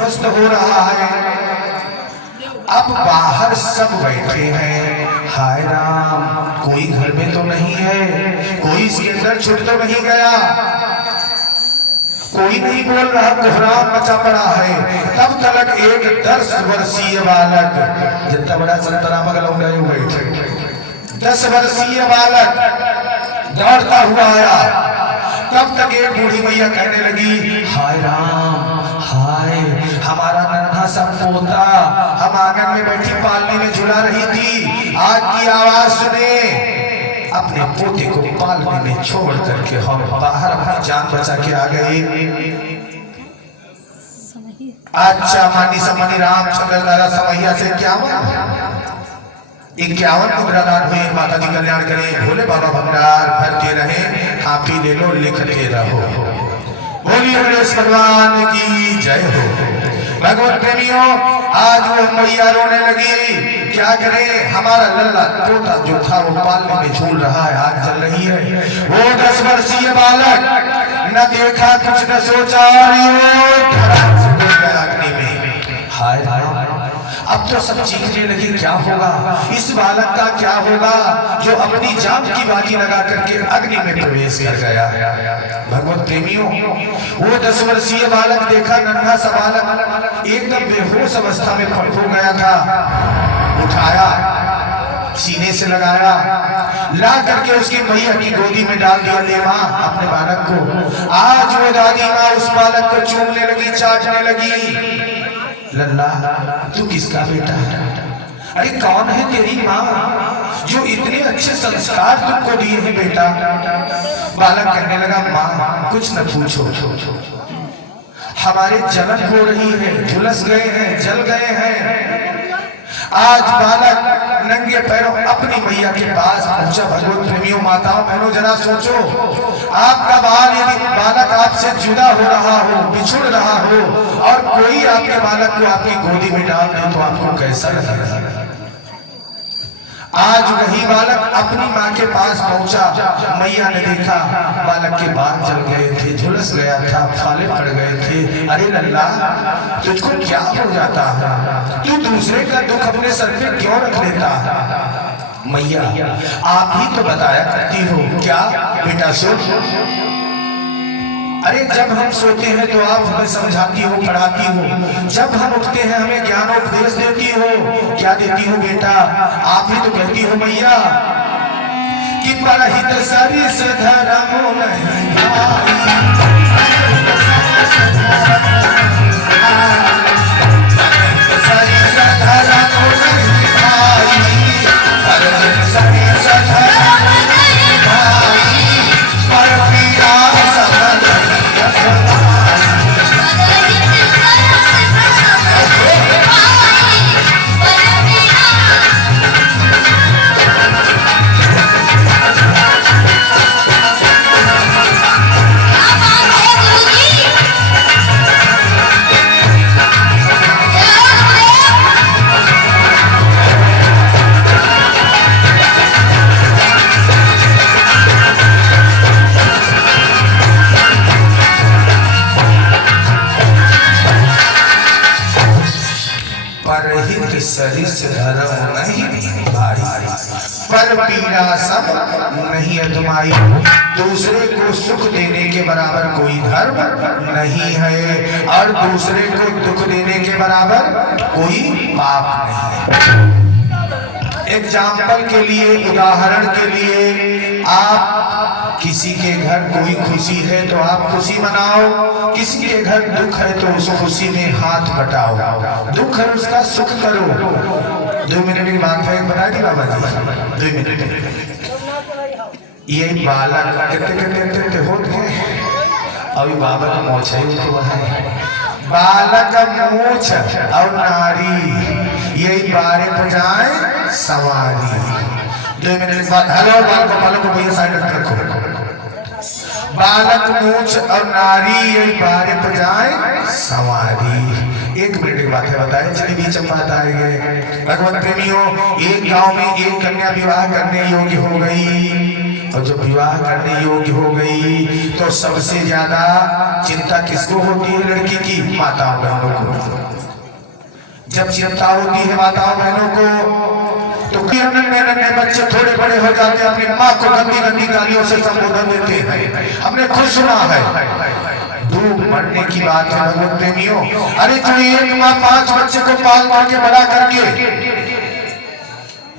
ध्वस्त हो रहा है। अब बाहर सब बैठे हैं, हाय राम कोई घर में तो नहीं है, कोई इसके अंदर छुट तो नहीं गया, कोई नहीं बोल रहा, कोहराम मचा पड़ा है। तब तक एक 10 वर्षीय बालक, जितना बड़ा संतरा मगल हुए थे, 10 वर्षीय बालक दौड़ता हुआ आया। तब तक एक बूढ़ी मैया कहने लगी, हाय राम हाय, हमारा नन्हा सा पोता हम आंगन में बैठी पालने में झुला रही थी, आज की आवाज सुने अपने पोते को पालने में छोड़ करके हम बाहर अपनी जान बचा के आ गए। अच्छा मानी समानी रामचंद्र दादा समैया से क्या 51 मुद्रादान हुए। माता जी कल्याण करें, भोले बाबा भंडार भरते रहे, कापी ले लो लिखते रहो। बोलिए गणेश भगवान की जय हो। भगवत प्रेमियों, आज वो मैया रोने लगी, क्या करे, हमारा लल्ला पोता जो था वो पालने में झूल रहा है, आग जल रही है। वो 10 वर्षीय बालक न देखा कुछ न सोचा, अग्नि में। हाय हाय, अब तो सब चीखने लगे, क्या होगा इस बालक का, क्या होगा जो अपनी जान की बाजी लगा करके अग्नि में प्रवेश कर गया। भगवत प्रेमियों, वो 10 वर्षीय बालक देखा, नन्हा सा बालक एकदम बेहोश अवस्था में हो गया था। उठाया, सीने से लगाया, ला करके उसकी मैया की गोदी में डाल दिया। ले मां अपने बालक को। आज वो दादी माँ उस बालक को चूमने लगी, चाटने लगी। लल्ला तू किसका बेटा है? अरे कौन है तेरी माँ जो इतने अच्छे संस्कार तुमको दिए हैं बेटा? बालक कहने लगा, माँ कुछ न पूछो, हमारे जलन हो रही है, झुलस गए हैं, जल गए हैं। आज बालक नंगे पैरों अपनी मैया के पास पहुंचा। भगवत प्रेमियों, माताओं बहनों, जरा सोचो, आपका बाल यदि बालक आपसे जुदा हो रहा हो, बिछुड़ रहा हो, और कोई आपके बालक को आपकी गोदी में डाल दे तो आपको कैसा लगेगा? आज वही बालक अपनी माँ के पास पहुंचा। मैया ने देखा बालक के बाल जल गए थे, झुलस गया था, फाले पड़ गए थे। अरे लल्ला तुझको क्या हो जाता है? तू दूसरे का दुख अपने सर पे क्यों रख लेता है? मैया आप ही तो बताया करती हो। क्या बेटा? सो अरे जब हम सोते हैं तो आप हमें समझाती हो, पढ़ाती हो, जब हम उठते हैं हमें ज्ञानोपदेश देती हो। क्या देती हो बेटा? आप ही तो कहती हो मैया कि परहित सरिस धर्म नहीं सरिस धर्म नहीं भाई, पर पीड़ा सब नहीं अजमाई। दूसरे को सुख देने के बराबर कोई धर्म नहीं है, और दूसरे को दुख देने के बराबर कोई पाप नहीं है। एग्जाम्पल के लिए, उदाहरण के लिए, आप किसी के घर कोई खुशी है तो आप खुशी मनाओ, किसी के घर दुख है तो उस खुशी में हाथ बटाओ, दुख है उसका सुख करो। 2 मिनट की बात है, बता दी बाबा जी, 2 मिनट। ये बालक कितने होते हैं, अभी बाबा का मोछ है, बालक मूछ और नारी यही बारे बजाए सवारी। 2 मिनट बाद हेलो बालक को भैया साइड रखो। बालक मूछ और नारी यही बारे बजाए सवारी। 1 मिनट की बात है, बताए चलिए बीच में बात आएंगे। भगवत प्रेमियों, एक गांव में एक कन्या विवाह करने योग्य हो गई। और जब विवाह करने योग्य हो गई तो सबसे ज्यादा चिंता किसको होती है? लड़की की माताओं बहनों को। जब चिंता होती है माताओं बहनों को तो नन्हे बच्चे थोड़े बड़े हो जाते हैं, अपनी माँ को गंदी गंदी गालियों से संबोधन देते हैं। हमने खुद सुना है, डूब मरने की बात है भगवत प्रेमियों। अरे जो एक माँ 5 बच्चे को पाल करके बड़ा करके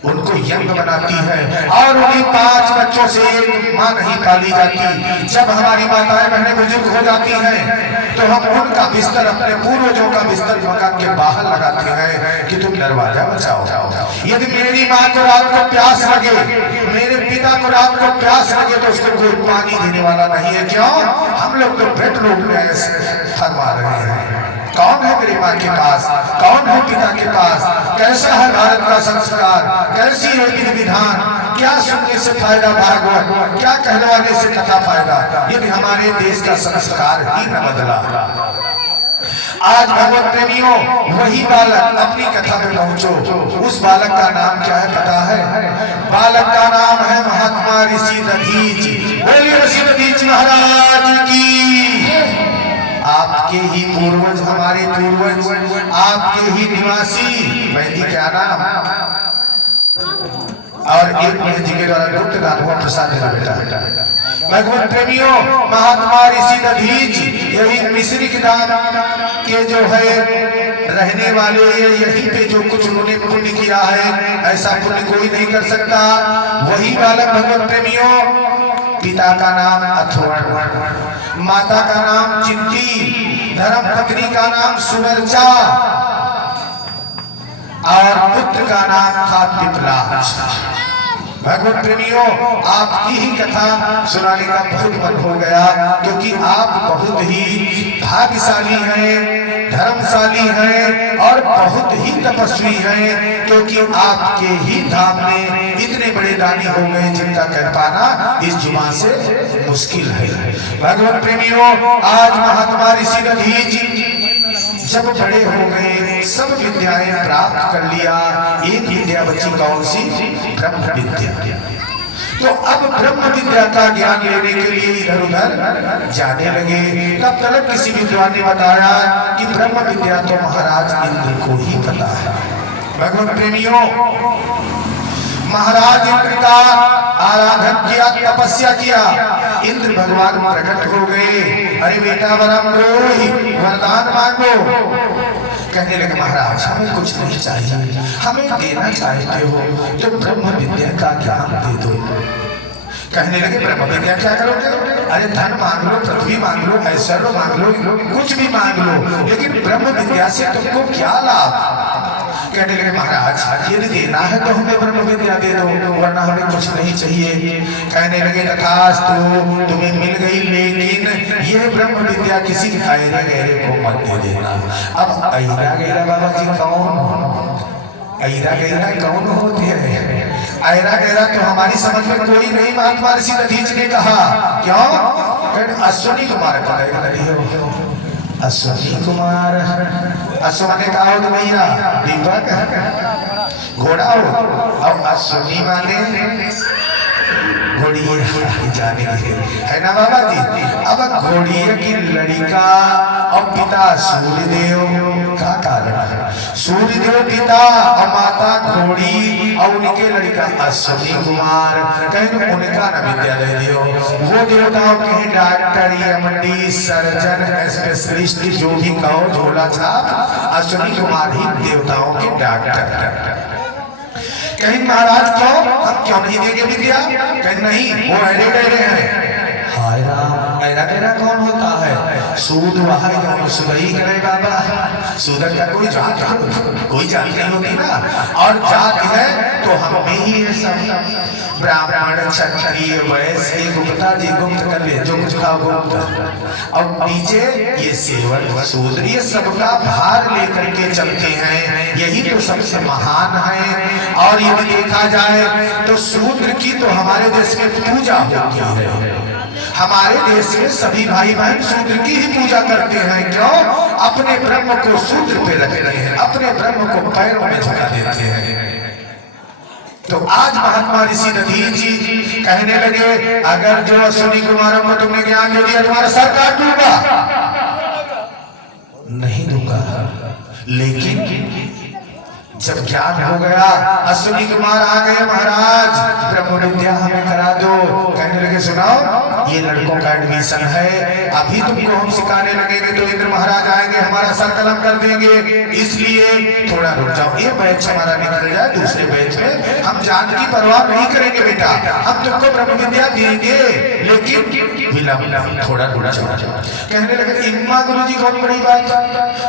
उनको यंग बनाती है और उन्हीं 5 बच्चों से एक माँ नहीं पाली जाती। जब हमारी माताएं बहनें बुजुर्ग हो जाती हैं तो हम उनका बिस्तर, अपने पूर्वजों का बिस्तर मकान के बाहर लगाते हैं कि तुम दरवाजा बचाओ। यदि मेरी माँ को रात को प्यास लगे, मेरे पिता को रात को प्यास लगे तो उसको कोई पानी देने वाला नहीं है। क्यों? हम लोग तो बेडरूम में फरमा रहे हैं। कौन है मेरी माँ के पास? कौन है पिता के पास? कैसा है भारत का संस्कार? कैसी है विधि विधान? क्या सुनने से फायदा भागवत, क्या कहलवाने से कथा फायदा, यदि हमारे देश का संस्कार ही न बदला। आज भगवत प्रेमियों वही बालक, अपनी कथा में पहुंचो, उस बालक का नाम क्या है पता है? बालक का नाम है महात्मा ऋषि दधीच। बोलिए ऋषि दधीच महाराज की। आपके ही पूर्वज, हमारे पूर्वज, आपके ही निवासी, वैदिक क्या नाम और एक जी के द्वारा गुप्त दान हुआ प्रसाद देना बेटा। भगवत प्रेमियों महात्मा ऋषि दधीच यही मिस्री के दान के जो है रहने वाले, यहीं पे जो कुछ उन्होंने पुण्य किया है ऐसा पुण्य कोई नहीं कर सकता। वही बालक भगवत प्रेमियों, पिता का नाम अथर्वण, माता का नाम चिंती, धर्म पत्नी का नाम सुवर्चा और पुत्र का नाम था पिपलाच। भगवत प्रेमियों आपकी ही कथा सुनाने का बहुत मन हो गया, क्योंकि आप बहुत ही भाग्यशाली हैं, धर्मशाली हैं और बहुत ही तपस्वी हैं, क्योंकि आपके ही धाम में इतने बड़े दानी हो गए जिनका कह पाना इस जुबान से मुश्किल है। भगवत प्रेमियों आज महात्मा ऋषि दधीच जब बड़े हो गए, सब विद्याएं प्राप्त कर लिया, एक विद्या बची, कौन सी? ब्रह्म विद्या। तो अब ब्रह्म विद्या का ज्ञान लेने के लिए इधर उधर जाने लगे। तब तक किसी विद्वान ने बताया कि ब्रह्म विद्या तो महाराज इंद्र को ही पता है। भगवत प्रेमियों महाराज इंद्र का आराधन किया, तपस्या किया, इंद्र भगवान प्रकट हो गए। अरे बेटा वरम रोहि, वरदान मांगो। कहने लगे महाराज हमें कुछ नहीं चाहिए, हमें देना चाहते हो तो ब्रह्म विद्या का ज्ञान दे दो। कहने लगे ब्रह्म विद्या क्या करोगे? अरे धन मांग लो, पृथ्वी मांग लो, ऐश्वर्य मांग लो, कुछ भी मांग लो, लेकिन ब्रह्म विद्या से तुमको क्या लाभ? कहने लगे महाराज यदि देना है तो हमें ब्रह्म विद्या दे दो, वरना हमें कुछ नहीं चाहिए। कहने लगे तथास्तु, तुम्हें मिल गई, लेकिन ये ब्रह्म विद्या किसी ऐरा गहरे को मत दे देना। अब ऐरा गहरा बाबा जी कौन? ऐरा गहरा कौन होते हैं? ऐरा गहरा तो हमारी समझ में कोई नहीं। महात्मा ऋषि दधीच ने कहा क्यों? अश्वनी कुमार का अश्वनी कुमार, अश्व ने कहा तो भैया दीपक घोड़ा हो, अब अश्वनी माने घोड़िया जाने है ना बाबा जी। अब घोड़िया की लड़का और पिता सूर्यदेव का कारण है, सूर्यदेव पिता और माता घोड़ी और उनके लड़का अश्वनी कुमार। कहीं उनका न विद्यालय दियो, वो देवताओं के डॉक्टर, एमडी, सर्जन, स्पेशलिस्ट जो भी कहो, झोला छाप, अश्वनी कुमार ही देवताओं के डॉक्टर। कहीं महाराज क्यों, हम क्यों नहीं देंगे विद्या? कहीं नहीं, वो ऐरे गहरे हैं। हाय राम, ऐरा गहरा कौन होता है? सूद वहां जो सुधई करे बाबा, सूदन का कोई जात नहीं होती ना, और जात है तो हम में ही है सब। ब्राह्मण, क्षत्रिय, वैश्य, गुप्ता जी गुप्त कर ले, जो कुछ खाओ गुप्त, और नीचे ये सेवक शूद्र, ये सबका भार लेकर के चलते हैं, यही तो सबसे महान है। और यदि देखा जाए तो शूद्र की तो हमारे देश में पूजा होती है, हमारे देश में सभी भाई बहन शूद्र की ही पूजा करते हैं। क्यों? अपने ब्रह्म को शूद्र पे रखते हैं, अपने ब्रह्म को पैरों में झुका देते हैं। तो आज महात्मा ऋषि दधीच जी कहने लगे, अगर जो अश्विनी कुमारों को तुमने ज्ञान दे दिया तुम्हारा सर काट दूंगा, नहीं दूंगा। लेकिन जब ज्ञान हो गया, अश्विनी कुमार आ गए, महाराज ब्रह्म विद्या हमें करा दो। कहने लगे, सुनाओ ये लड़कों का एडमिशन है, अभी तुमको हम सिखाने लगेंगे तो इंद्र महाराज आएंगे हमारा सर कलम कर देंगे, इसलिए थोड़ा रुक जाओ, ये बैच हमारा निकल जाए, दूसरे बैच में हम जान की परवाह नहीं करेंगे बेटा, हम तुमको ब्रह्म विद्या देंगे, लेकिन विलंब थोड़ा रुक जाओ। कहने लगे, इम्मा गुरु जी बहुत बड़ी बात,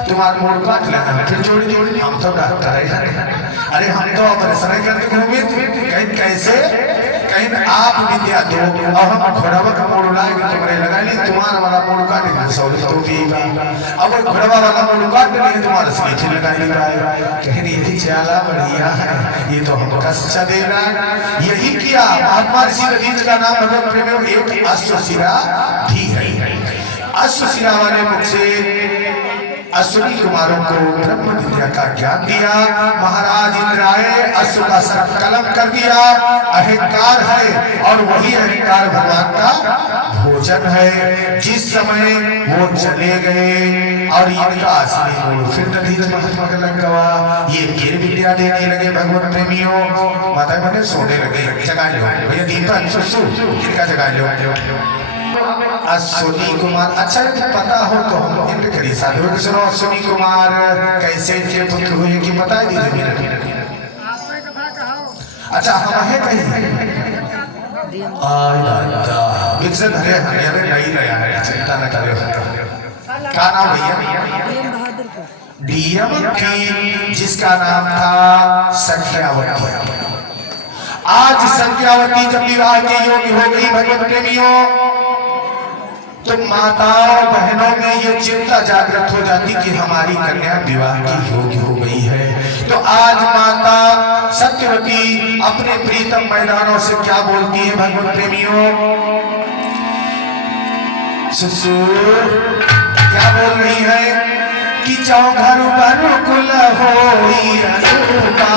तुम्हारा मोड़ काट लेना, फिर जोड़ी जोड़ी हम तो डॉक्टर है, अरे हम तो ऑपरेशन करते घूमे, कहीं कैसे, कहीं आप विद्या दो और हम घोड़वा का मोड़ लाएंगे तुम्हारे लगा ली, तुम्हारा वाला मोड़ काटेंगे सौरी तो पीगा, अब घोड़वा वाला मोड़ काट देंगे तुम्हारा सीधे लगा लेगा। कहने यही चाला बढ़िया है, ये तो हमको शिक्षा दे रहा है। यही किया महात्मा ऋषि दधीच का नाम भगवान प्रेम में एक अश्वशिरा भी है। अश्वशिरा वाले मुख से अश्विनी कुमारों को ब्रह्म विद्या का ज्ञान दिया। महाराज इंद्र आए, अश्व का सर कलम कर दिया। अहंकार है और वही अहंकार भगवान का भोजन है। जिस समय वो चले गए और इनका असली मूल फिर दधीच महात्मा का लग गवा, ये फिर विद्या देने लगे भगवत प्रेमियों। माता मैंने सोने लगे, जगा लो भैया दीपक सुसु, इनका जगा लो। अश्विनी कुमार, अच्छा पता हो तो हम इंद्र करी साधु के सुनो, अश्विनी कुमार कैसे के पुत्र हुए कि बता दीजिए। अच्छा हम है कहीं विकसित हरे हरे हरे नहीं नया है, चिंता न करो। क्या नाम भैया? डीएम की, जिसका नाम था संख्यावती। आज संख्यावती जब विवाह के योग्य हो गई भगवत प्रेमियों, तो माताओं बहनों में ये चिंता जागृत हो जाती कि हमारी कन्या विवाह की योग्य हो गई है। तो आज माता सत्यवती अपने प्रीतम मैदानों से क्या बोलती है भगवत प्रेमियों? ससुर क्या बोल रही है कि जाओ घर बरु कुल होई अनुपा,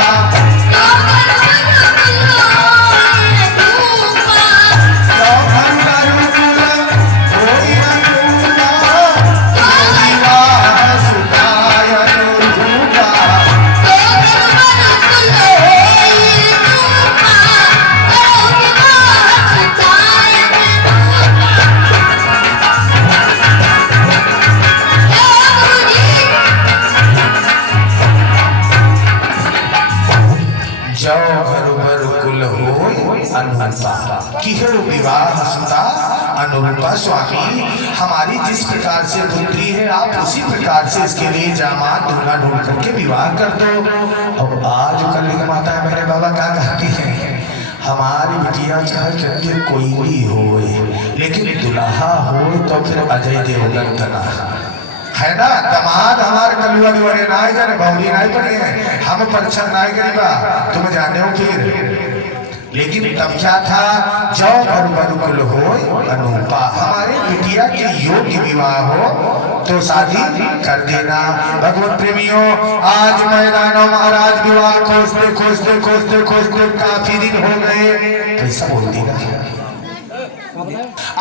विवाह सुता अनुरूपा स्वामी, हमारी जिस प्रकार से पुत्री है आप उसी प्रकार से इसके लिए जामात दूल्हा ढूंढ करके विवाह कर दो। अब आज कल की माता मेरे बाबा क्या कहती है, हमारी बिटिया चाहे करके कोई भी हो, लेकिन दुल्हा हो तो फिर अजय देवगन तना है ना, दमाद हमारे कलुआ दुआरे ना जाने बहुरी ना पड़े हैं, हम परीक्षा ना करेगा तुम जाने हो फिर। लेकिन तब क्या था, जो बरुकुल हो अनुपा, हमारे बिटिया के योग्य विवाह हो तो शादी कर देना। भगवत प्रेमियों, आज मैदानों महाराज विवाह खोजते खोजते खोजते खोजते काफी दिन हो गए, कैसा बोलती ना।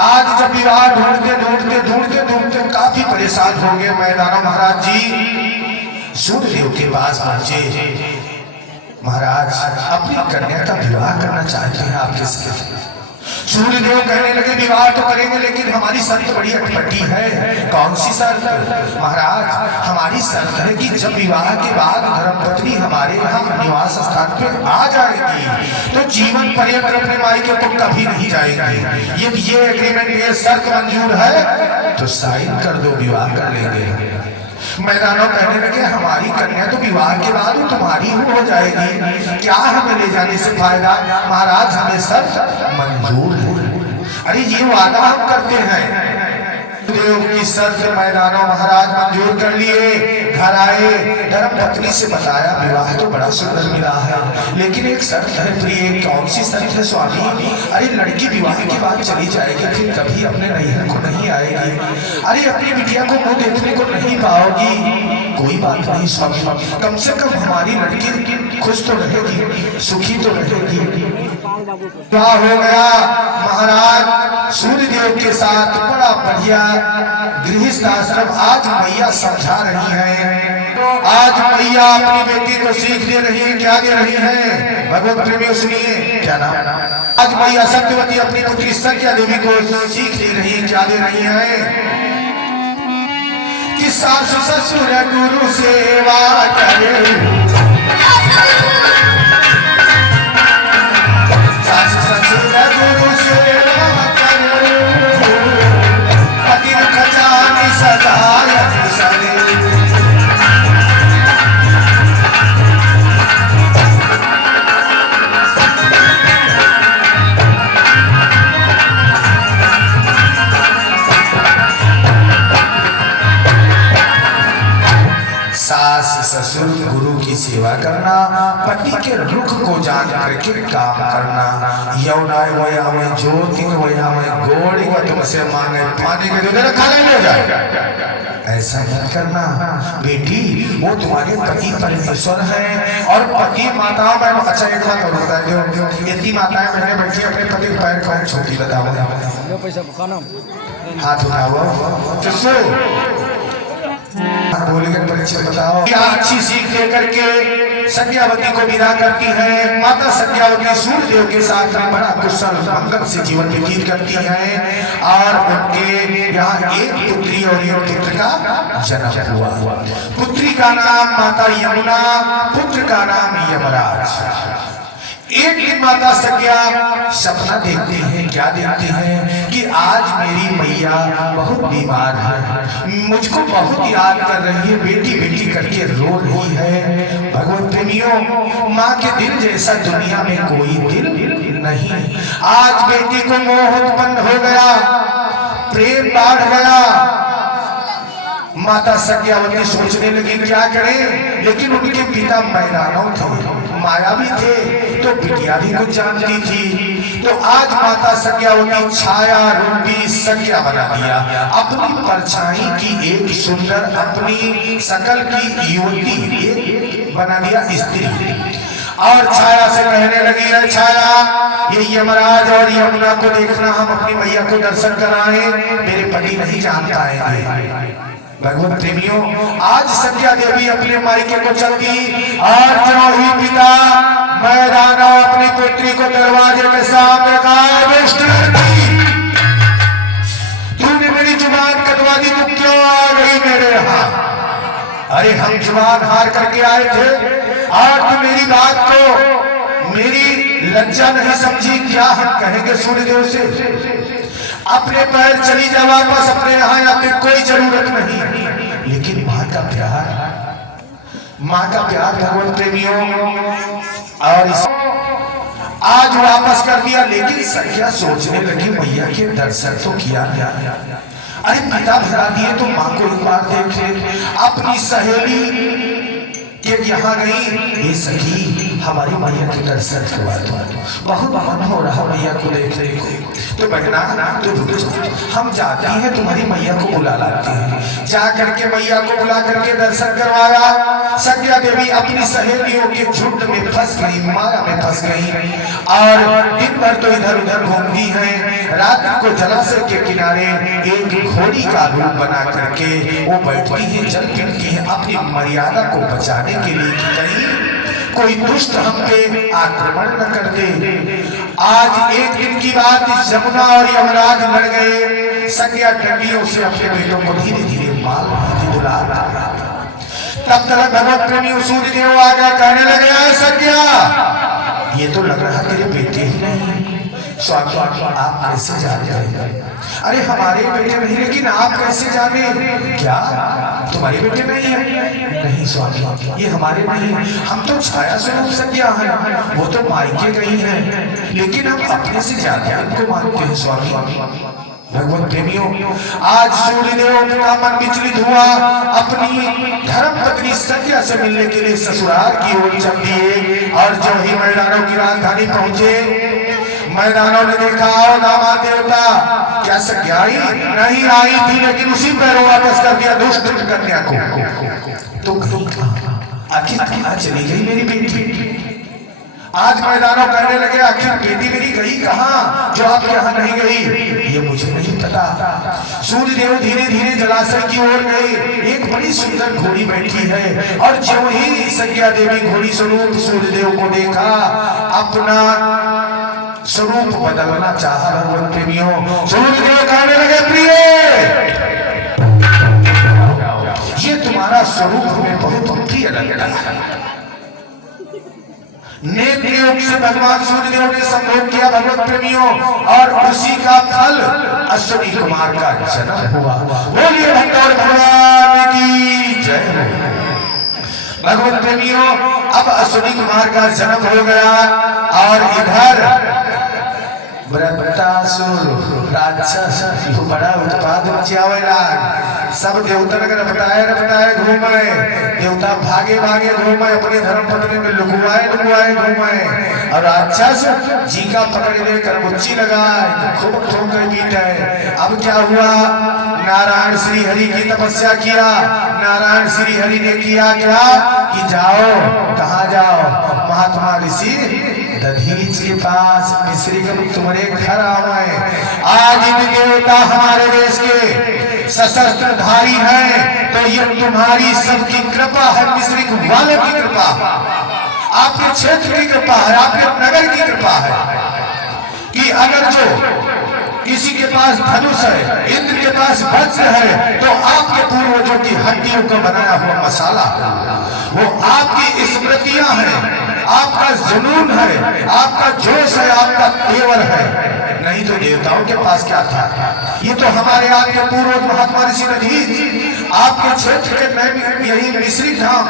आज जब विवाह ढूंढते ढूंढते ढूंढते ढूंढते काफी परेशान हो गए मैदानों महाराज जी सूर्यदेव के पास पहुंचे। महाराज अपनी कन्या का विवाह करना चाहते हैं आप किसके? सूर्यदेव कहने लगे विवाह तो करेंगे लेकिन हमारी शर्त बड़ी अटपटी है। कौन सी शर्त? महाराज हमारी शर्त है कि जब विवाह के बाद धर्मपत्नी हमारे यहाँ निवास स्थान पे आ जाएगी तो जीवन पर्यंत अपने मायके तो कभी नहीं जाएंगे। यदि ये एग्रीमेंट ये शर्त मंजूर है तो साइन कर दो, विवाह कर लेंगे। मैदानों कहने लगे हमारी कन्या तो विवाह के बाद तुम्हारी हो जाएगी, क्या हमें ले जाने से फायदा? महाराज हमें शर्त मंजूर है। अरे ये वादा हम करते हैं। देव की शर्त मैदानों महाराज मंजूर कर लिए। घर आए, धर्म पत्नी से बताया विवाह तो बड़ा सुंदर मिला है, लेकिन एक शर्त है प्रिय। कौन सी शर्त है स्वामी? अरे लड़की विवाह के बाद चली जाएगी, फिर कभी अपने नैहर को नहीं आएगी। अरे अपनी बिटिया को मुंह देखने को नहीं पाओगी। कोई बात नहीं स्वामी, कम से कम हमारी लड़की खुश तो रहेगी, सुखी तो रहेगी। क्या हो गया महाराज सूर्यदेव के साथ बड़ा बढ़िया गृहस्थ आश्रम आज मैया समझा रही है। आज मैया अपनी बेटी को सीख दे रही है। क्या दे रही है भगवत प्रेमियों सुनिए, क्या नाम? आज मैया सत्यवती अपनी पुत्री संध्या देवी को सीख दे रही है। क्या दे रही है कि सासु ससुर गुरु सेवा करे, ससुर गुरु की सेवा करना, पति के रुख को जान करके काम करना। यौनाय वयामय ज्योति वयामय गोड़ी व तुमसे मांगे पानी के दूध खाली हो जाए। ऐसा मत करना बेटी, वो तुम्हारे पति परमेश्वर है और पति माताओं में। अच्छा एक बात और बता दो, यदि माताएं मैंने बैठी अपने पति के पैर कौन छोटी बताओ, हाथ उठाओ, परिचय बताओ। अच्छी सीख लेकर के सत्यावती को विदा करती है। माता सत्यावती सूर्यदेव के साथ में बड़ा कुशल मंगल से जीवन व्यतीत करती है और उनके यहाँ एक पुत्री और एक पुत्र का जन्म हुआ। पुत्री का नाम माता यमुना, पुत्र का नाम यमराज। एक दिन माता सत्या सपना देखती हैं। क्या देखती हैं कि आज मेरी मैया बहुत बीमार है, मुझको बहुत याद कर रही है, बेटी बेटी करके रो रही है। भगवत प्रेमियों, माँ के दिल जैसा दुनिया में कोई दिल नहीं। आज बेटी को मोह उत्पन्न हो गया, प्रेम बढ़ गया। माता सत्यावती सोचने लगी क्या करें, लेकिन उनके पिता मैदानों थे, मायावी थे, तो बिटिया भी कुछ जानती थी। तो आज माता सत्यावती छाया रूपी सत्या बना दिया। अपनी परछाई की एक सुंदर, अपनी शकल की युवती बना दिया स्त्री, और छाया से कहने लगी है छाया, ये यमराज और यमुना को देखना, हम अपनी मैया को दर्शन कराएं, मेरे पति नहीं जान पाएंगे। भगवत प्रेमियों, आज सत्या देवी अपने मायके को चलती और जो ही पिता मैदान अपनी पुत्री को दरवाजे के सामने तूने मेरी जुबान कटवा दी, तू क्यों आ गई मेरे यहाँ? अरे हम जुबान हार करके आए थे और तू मेरी बात को, मेरी लज्जा नहीं समझी। क्या हम कहेंगे सूर्यदेव से? अपने पैर चली जा वापस, अपने यहाँ आने कोई जरूरत नहीं। लेकिन माँ का प्यार, माँ का प्यार भगवत प्रेमियों, और आज वापस कर दिया। लेकिन सखिया सोचने लगी मैया के दर्शन तो किया। अरे पिता भरा दिए तो माँ को एक बार देख ले। अपनी सहेली के यहाँ गई, ये सखी हमारी मैया के दर्शन करवा दो, बहुत मन हो रहा मैया को देखने को। तो बहना तो हम जाती हैं, तुम्हारी मैया को बुला लाते हैं। जा करके मैया को बुला करके दर्शन करवाया। सत्या देवी अपनी सहेलियों के झुंड में फंस गई, माया में फंस गई और दिन भर तो इधर उधर घूमती है। रात को जलाशय के किनारे एक घोड़ी का रूप बना करके वो बैठती है, जल पीती है, अपनी मर्यादा को बचाने के लिए कि कहीं कोई दुष्ट हम पे आक्रमण न कर दे। आज एक दिन की बात, यमुना और यमराज लड़ गए। सत्या डंडियों से अपने बेटों को धीरे धीरे मार दुला रहा था। तब तक भगवत प्रेमी सूर्यदेव आ गया, कहने लगे आए सत्या, ये तो लग रहा तेरे बेटे ही नहीं। स्वामी आप कैसे जाने? अरे हमारे बेटे नहीं, लेकिन आप कैसे जाने? क्या तुम्हारे बेटे नहीं है? नहीं स्वामी, ये हमारे नहीं, हम तो छाया स्वरूप सत्या है, वो तो मायके गई है, लेकिन हम अपने से जाते हैं, इनको मानते हैं स्वामी। भगवत प्रेमियों, आज सूर्यदेव का मन विचलित हुआ, अपनी धर्म पत्नी संध्या से मिलने के लिए ससुराल की ओर चल दिए। और जो ही मैदानों की राजधानी पहुंचे, मैदानों ने देखा और दामाद देवता क्या संज्ञा आई? नहीं आई थी, लेकिन उसी पर वापस कर दिया दुष्ट कन्या को। तो आखिर कहाँ चली गई मेरी बेटी? आज मैदानों कहने लगे आखिर बेटी मेरी गई कहाँ, जो आप यहाँ नहीं गई? ये मुझे नहीं पता। सूर्यदेव धीरे धीरे जलाशय की ओर गए। एक बड़ी सुंदर घोड़ी बैठी है, और जो ही संज्ञा देवी घोड़ी स्वरूप सूर्यदेव को देखा, अपना स्वरूप बदलना चाहा। भगवत प्रेमियों, सूर्यदेव कहने लगे प्रिय, ये तुम्हारा स्वरूप हमें बहुत प्रिय लगता है। नेत्र योग से भगवान सूर्यदेव ने संभोग किया भगवत प्रेमियों, और उसी का फल अश्विनी कुमार का जन्म हुआ। बोलिए भगवान भगवान की जय हो। भगवत प्रेमियों, अब अश्विनी कुमार का जन्म हो गया, और इधर वृत्तासुर राक्षस बड़ा उत्पाद मचावेला। सब देवता नगर रपटाए घूमे, देवता भागे भागे घूमे, अपने धर्म पत्नी में लुकुआए घूमे, और राक्षस जी का पकड़ लेकर मुच्ची लगाए, खूब ठोकर पीटे। अब क्या हुआ? नारायण श्री हरि की तपस्या किया। नारायण श्री हरि ने किया क्या कि जाओ, कहाँ जाओ? महात्मा ऋषि दधीच के पास, मिश्री के तुम्हारे घर आवे। आज इन देवता हमारे देश के सशस्त्रधारी हैं, तो ये तुम्हारी सबकी कृपा है, मिश्री वालों की कृपा, आपके क्षेत्र की कृपा है, आपके नगर की कृपा है, कि अगर जो किसी के पास धनुष है, इंद्र के पास वज्र है, तो आपके पूर्वजों की हड्डियों का बनाया हुआ मसाला, वो आपकी स्मृतियां हैं, आपका जुनून है, आपका जोश है, आपका तेवर है। नहीं तो देवताओं के पास क्या था? ये तो हमारे आपके पूर्वज महात्मा ऋषि दधीच आपके क्षेत्र के में यही मिश्रित धाम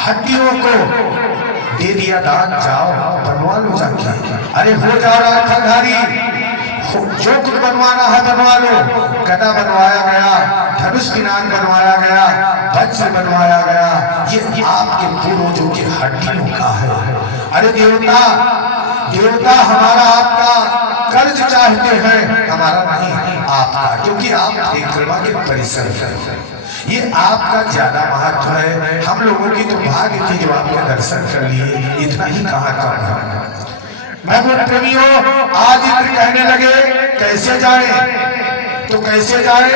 हड्डियों को दे दिया दान, जाओ बनवा लो जाके। अरे हो जाओ राजधारी, जो कुछ बनवाना है बनवा लो। गदा बनवाया गया, धनुष किनान बनवाया गया, वज्र बनवाया गया, ये आपके पूर्वजों की हड्डियों का है। अरे देवता हमारा आपका कर्ज चाहते हैं, हमारा नहीं आपका, क्योंकि आप परिक्रमा के परिसर है, ये आपका ज्यादा महत्व है। हम लोगों की तो भाग्य थी जो आपके दर्शन कर लिए, इतना ही कहाँ कम है। भगवत प्रेमियों, आज इंद्र कहने लगे कैसे जाए? तो कैसे जाए?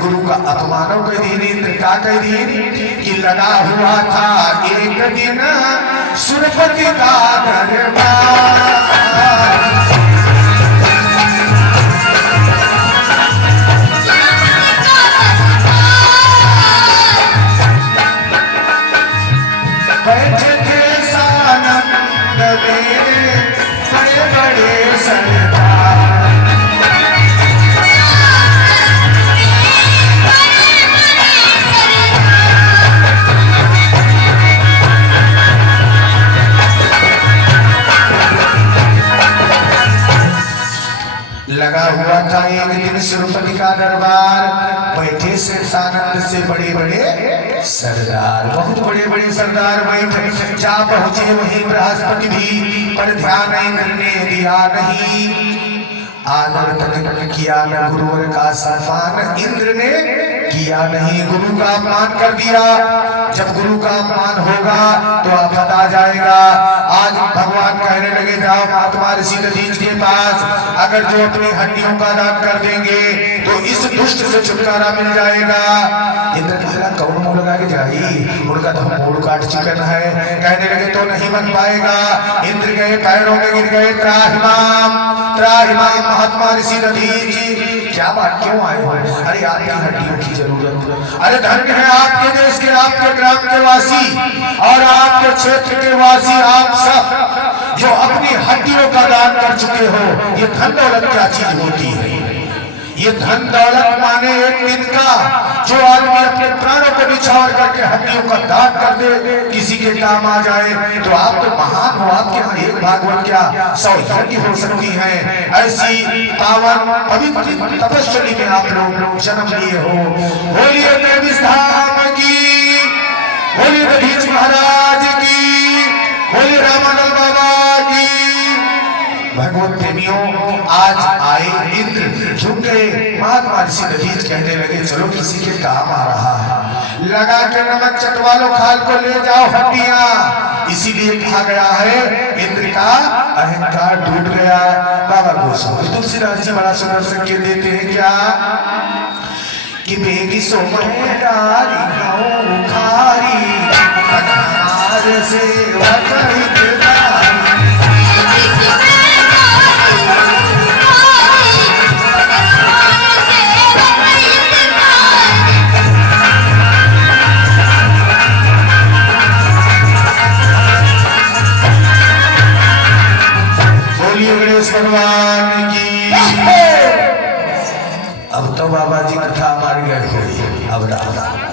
गुरु का अपमानों के दिन इंद्र का कह दिन कि लगा हुआ था एक दिन सुरपति का दरबार। बैठे थे सानंद मेरे बड़े बड़े सरदार, लगा हुआ था एक दिन सुरपति का दरबार। बैठे से सानंद से बड़े बड़े सरदार, बहुत बड़े बड़े सरदार बैठे। जा पहुंचे वहीं बृहस्पति भी, पर ध्यान इंद्र ने दिया नहीं। आदर तक किया न गुरुवर का सम्मान, इंद्र ने किया नहीं, गुरु का अपमान कर दिया। जब गुरु का अपमान होगा तो आफत आ जाएगा। आज भगवान कहने लगे जाओ महात्मा ऋषि दधीच के पास, अगर जो अपनी हड्डियों का दान कर देंगे तो इस दुष्ट से छुटकारा मिल जाएगा। इंद्र कहला कौन मुंह लगा के जाई, उनका तो हम मोड़ काट चुकन है। कहने लगे तो नहीं बन पाएगा। इंद्र गए पैरों में गिर गए, त्राहिमाम त्राहिमाम महात्मा ऋषि दधीच, क्या बात क्यों आए हो? अरे आपकी हड्डियों की जरूरत, अरे धन्य है आपके देश के, आपके ग्राम के वासी और आपके क्षेत्र के वासी, आप सब जो अपनी हड्डियों का दान कर चुके हो। ये धन दौलत क्या चीज होती है? ये धन दौलत माने एक दिन का, जो आदमी अपने प्राणों को निछावर करके हड्डियों का दान कर दे किसी के काम आ जाए, तो आप तो महान हो, आपके यहाँ एक भागवत क्या 100 यज्ञ हो सकती हैं। ऐसी पावन पवित्र तपस्वी में आप लोग जन्म लिए हो। बोलिए देवी धाम की, बोलिए दधीच महाराज की, बोलिए रामानंद बाबा की। भगवत प्रेमियों, आज आए इंद्र झुक गए। महात्मा ऋषि दधीच कहने लगे चलो किसी के काम आ रहा है, लगा के नमक चटवा लो, खाल को ले जाओ हड्डियां। इसीलिए कहा गया है इंद्र का अहंकार टूट गया। बाबा गोस्वामी तुलसीदास जी बड़ा सुंदर संकेत देते हैं क्या कि बेगी सो महडारी गाँव खारी कनार से भगवान की। अब तो बाबा जी कथा हमारी गए हुई, अब राम